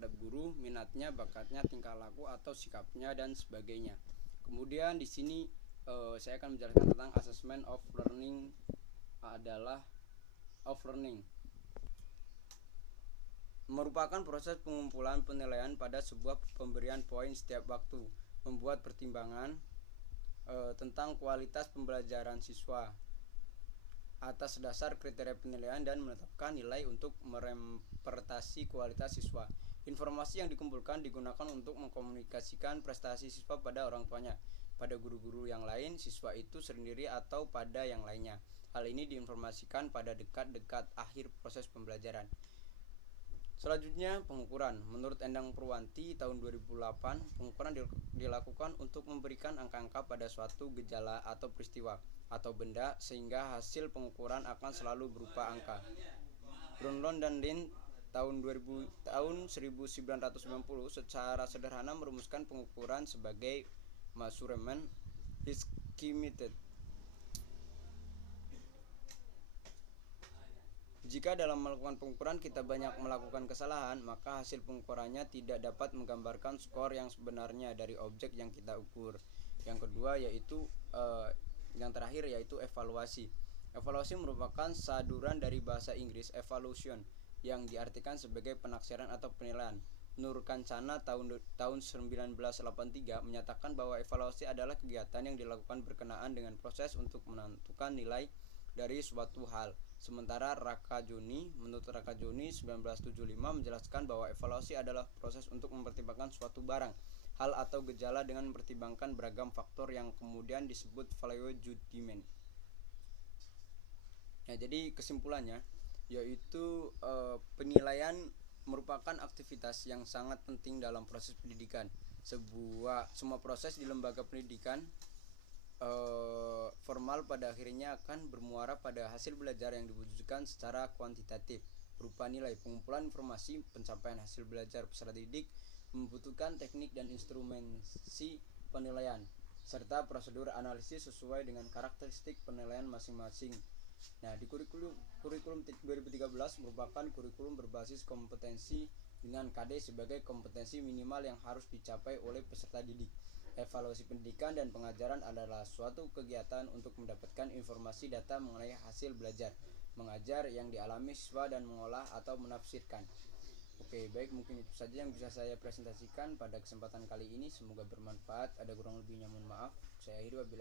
terhadap guru, minatnya, bakatnya, tingkah laku atau sikapnya dan sebagainya. Kemudian di sini saya akan menjelaskan tentang assessment of learning merupakan proses pengumpulan penilaian pada sebuah pemberian poin setiap waktu, membuat pertimbangan tentang kualitas pembelajaran siswa atas dasar kriteria penilaian dan menetapkan nilai untuk merepresentasi kualitas siswa. Informasi yang dikumpulkan digunakan untuk mengkomunikasikan prestasi siswa pada orang tuanya, pada guru-guru yang lain, siswa itu sendiri atau pada yang lainnya. Hal ini diinformasikan pada dekat-dekat akhir proses pembelajaran. Selanjutnya, pengukuran. Menurut Endang Purwanti tahun 2008, pengukuran dilakukan untuk memberikan angka-angka pada suatu gejala atau peristiwa atau benda sehingga hasil pengukuran akan selalu berupa angka. Brownlow dan Lin tahun 1990 secara sederhana merumuskan pengukuran sebagai measurement estimated. Jika dalam melakukan pengukuran kita banyak melakukan kesalahan, maka hasil pengukurannya tidak dapat menggambarkan skor yang sebenarnya dari objek yang kita ukur. Yang kedua yang terakhir yaitu evaluasi. Evaluasi merupakan saduran dari bahasa Inggris evaluation yang diartikan sebagai penaksiran atau penilaian. Nur Kancana tahun 1983 menyatakan bahwa evaluasi adalah kegiatan yang dilakukan berkenaan dengan proses untuk menentukan nilai dari suatu hal. Sementara menurut Rakajoni 1975 menjelaskan bahwa evaluasi adalah proses untuk mempertimbangkan suatu barang, hal atau gejala dengan mempertimbangkan beragam faktor yang kemudian disebut value judgment. Nah, jadi kesimpulannya yaitu penilaian merupakan aktivitas yang sangat penting dalam proses pendidikan. Semua proses di lembaga pendidikan formal pada akhirnya akan bermuara pada hasil belajar yang diwujudkan secara kuantitatif berupa nilai. Pengumpulan informasi pencapaian hasil belajar peserta didik membutuhkan teknik dan instrumensi penilaian serta prosedur analisis sesuai dengan karakteristik penilaian masing-masing. Nah, di kurikulum 2013 merupakan kurikulum berbasis kompetensi dengan KD sebagai kompetensi minimal yang harus dicapai oleh peserta didik. Evaluasi pendidikan dan pengajaran adalah suatu kegiatan untuk mendapatkan informasi data mengenai hasil belajar mengajar yang dialami siswa dan mengolah atau menafsirkan. Oke, baik, mungkin itu saja yang bisa saya presentasikan pada kesempatan kali ini. Semoga bermanfaat. Ada kurang lebihnya mohon maaf. Saya akhiri wabillahi